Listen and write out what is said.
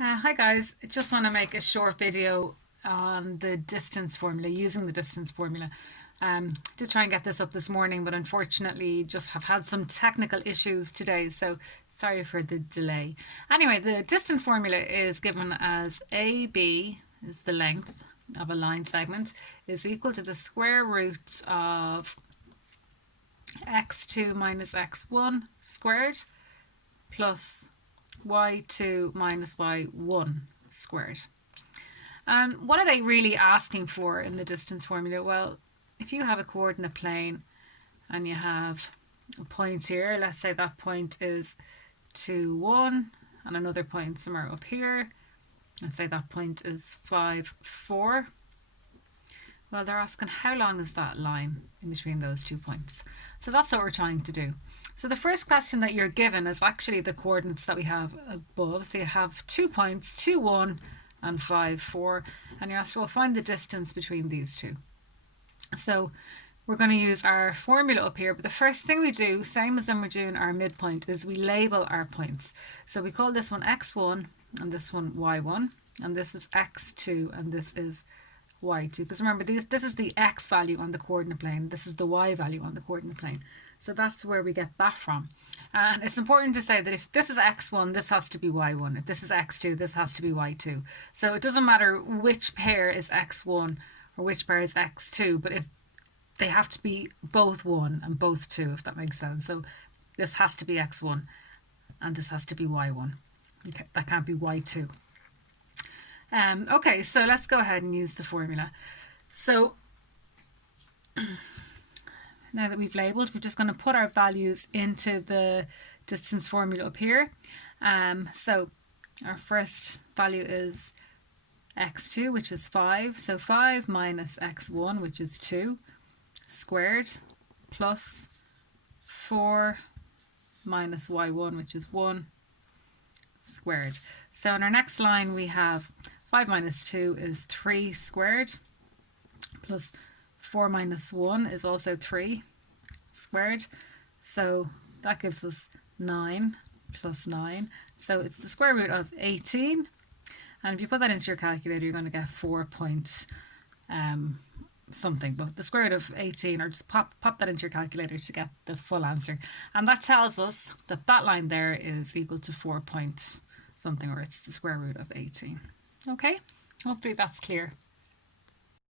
Hi guys, I just want to make a short video on the distance formula, using the distance formula. Did try and get this up this morning, but unfortunately just have had some technical issues today, so sorry for the delay. Anyway, the distance formula is given as AB is the length of a line segment is equal to the square root of x2 minus x1 squared plus y2 minus y1 squared. And what are they really asking for in the distance formula? Well, if you have a coordinate plane and you have a point here, let's say that point is 2, 1, and another point somewhere up here, let's say that point is 5, 4. Well, they're asking how long is that line in between those 2 points. So that's what we're trying to do. So the first question that you're given is actually the coordinates that we have above. So you have 2 points, 2, 1 and 5, 4. And you're asked, well, find the distance between these two. So we're going to use our formula up here. But the first thing we do, same as when we're doing our midpoint, is we label our points. So we call this one x1 and this one y1. And this is x2 and this is y2, because remember this is the x value on the coordinate plane, this is the y value on the coordinate plane, so that's where we get that from. And it's important to say that if this is x1, this has to be y1, if this is x2, this has to be y2. So it doesn't matter which pair is x1 or which pair is x2, but if they have to be both 1 and both 2, if that makes sense. So this has to be x1 and this has to be y1. Okay, that can't be y2. Okay, so let's go ahead and use the formula. So now that we've labelled, we're just going to put our values into the distance formula up here. So our first value is x2, which is 5. So 5 minus x1, which is 2, squared, plus 4 minus y1, which is 1, squared. So in our next line we have 5 minus 2 is 3 squared, plus 4 minus 1 is also 3 squared. So that gives us 9 plus 9. So it's the square root of 18. And if you put that into your calculator, you're going to get 4 point something. But the square root of 18, or just pop that into your calculator to get the full answer. And that tells us that that line there is equal to 4 point something, or it's the square root of 18. Okay, hopefully that's clear.